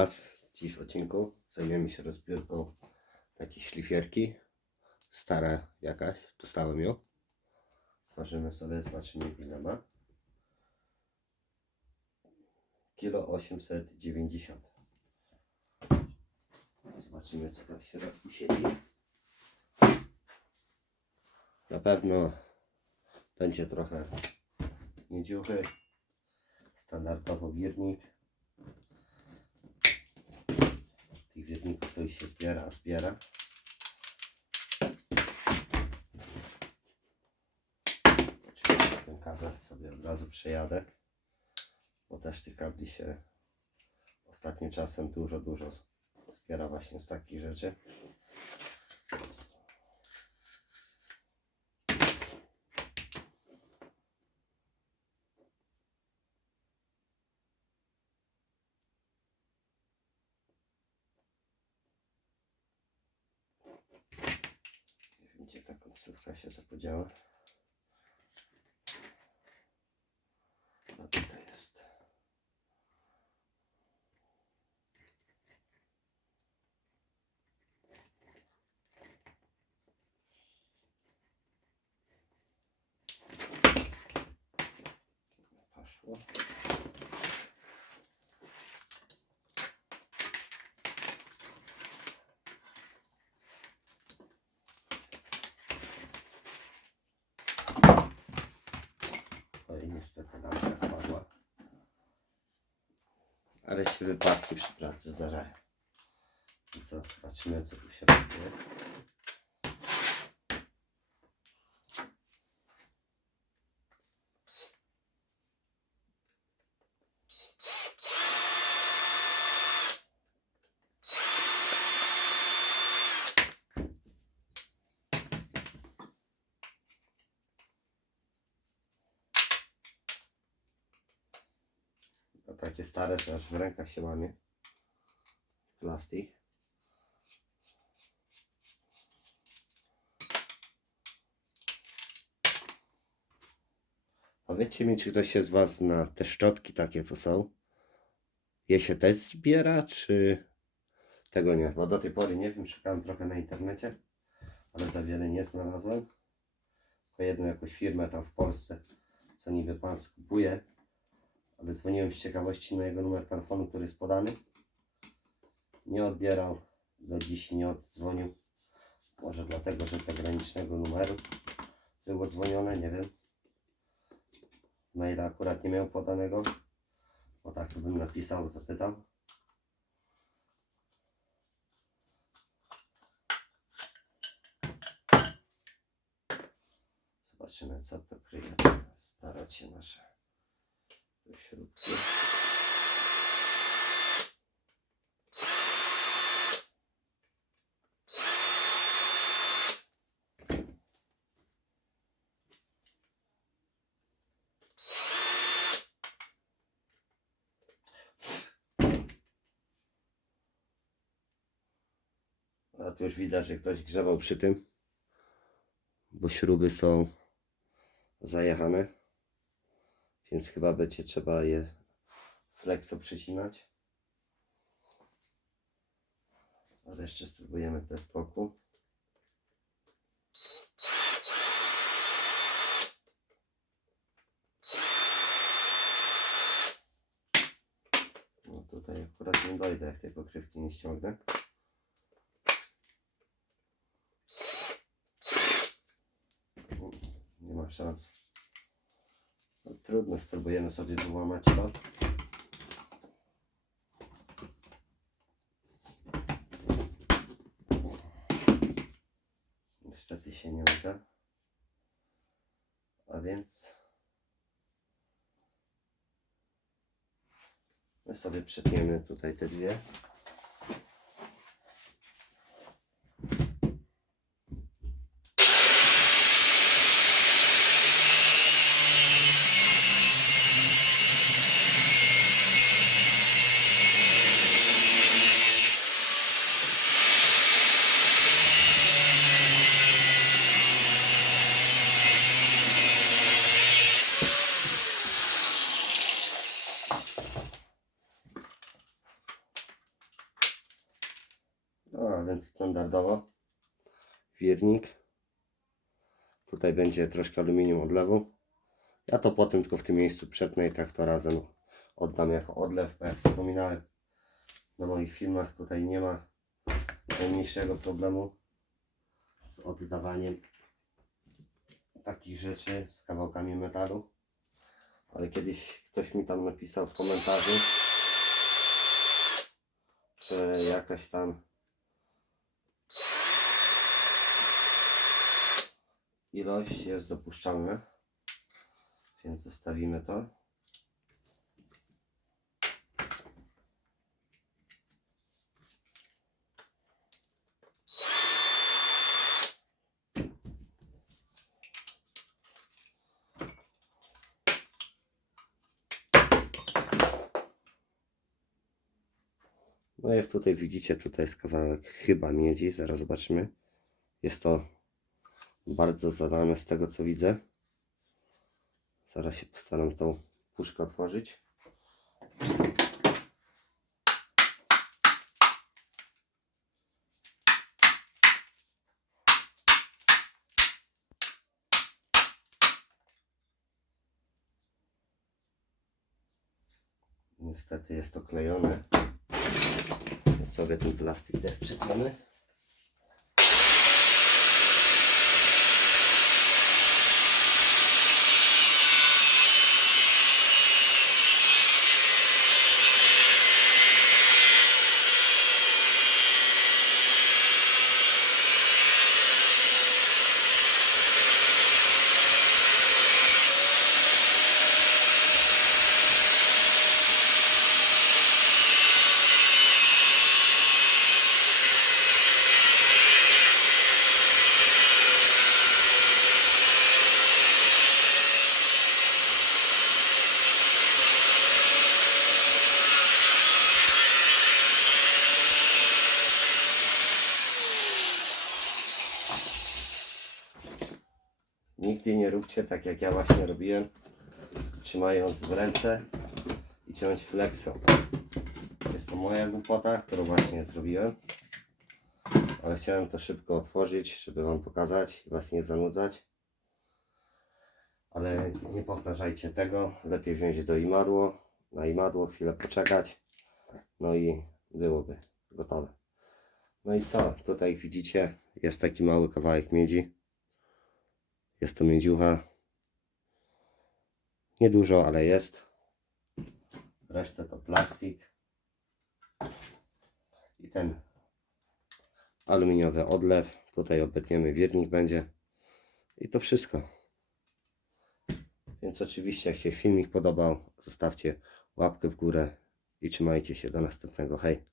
Was. Dziś w odcinku zajmiemy się rozbiórką takiej szlifierki. Stara jakaś, dostałem ją. Zważymy sobie, zobaczymy ile ma. Kilo 890. Zobaczymy co tam w środku siedzi. Na pewno będzie trochę niedziuchy. Standardowo wirnik. Tych wirników to już się zbiera, zbiera. Ten kabel sobie od razu przejadę, bo też tych kabli się ostatnim czasem dużo, dużo zbiera właśnie z takich rzeczy. Gdzie ta końcówka się zapodziała. A tutaj jest. Poszło. Oj, niestety lampka spadła. Ale się wypadki przy pracy zdarzają. I co, zobaczymy co tu w środku jest. To takie stare, że aż w rękach się łamie. Plastik. Powiedzcie mi, czy ktoś się z Was zna te szczotki takie, co są? Je się też zbiera, czy tego nie? Bo do tej pory nie wiem, szukałem trochę na internecie, ale za wiele nie znalazłem. Tylko jedną jakąś firmę tam w Polsce, co niby Pan skupuje, ale dzwoniłem z ciekawości na jego numer telefonu, który jest podany. Nie odbierał, do dziś nie oddzwonił. Może dlatego, że z zagranicznego numeru było dzwonione, nie wiem. Maila akurat nie miał podanego, bo tak to bym napisał, zapytał. Zobaczymy, co to kryje. Starać się nasze A tu już widać, że ktoś grzebał przy tym, bo śruby są zajechane. Więc chyba będzie trzeba je flexo przycinać. Ale jeszcze spróbujemy te z. No tutaj akurat nie dojdę, jak tej pokrywki nie ściągnę. Nie ma szans. No, trudno, spróbujemy sobie wyłamać to. Niestety się nie uda. A więc my sobie przetniemy tutaj te dwie. Więc standardowo wirnik. Tutaj będzie troszkę aluminium odlewu. Ja to potem tylko w tym miejscu przetnę i tak to razem oddam jako odlew, bo jak wspominałem na moich filmach tutaj nie ma najmniejszego problemu z oddawaniem takich rzeczy z kawałkami metalu. Ale kiedyś ktoś mi tam napisał w komentarzu, że jakaś tam ilość jest dopuszczalna, więc zostawimy to. No jak tutaj widzicie, tutaj jest kawałek chyba miedzi, zaraz zobaczymy. Jest to bardzo zadane z tego co widzę. Zaraz się postaram tą puszkę otworzyć. Niestety jest to klejone. Sobie ten plastik też. Nigdy nie róbcie tak jak ja właśnie robiłem, trzymając w ręce i ciąć flexą. Jest to moja głupota, którą właśnie zrobiłem. Ale chciałem to szybko otworzyć, żeby Wam pokazać i Was nie zanudzać. Ale nie powtarzajcie tego. Lepiej wziąć do imadło, na imadło, chwilę poczekać. No i byłoby gotowe. No i co? Tutaj widzicie, jest taki mały kawałek miedzi. Jest to miedziucha. Niedużo, ale jest. Resztę to plastik. I ten aluminiowy odlew. Tutaj obetniemy wiernik będzie. I to wszystko. Więc oczywiście jak się filmik podobał, zostawcie łapkę w górę i trzymajcie się do następnego. Hej!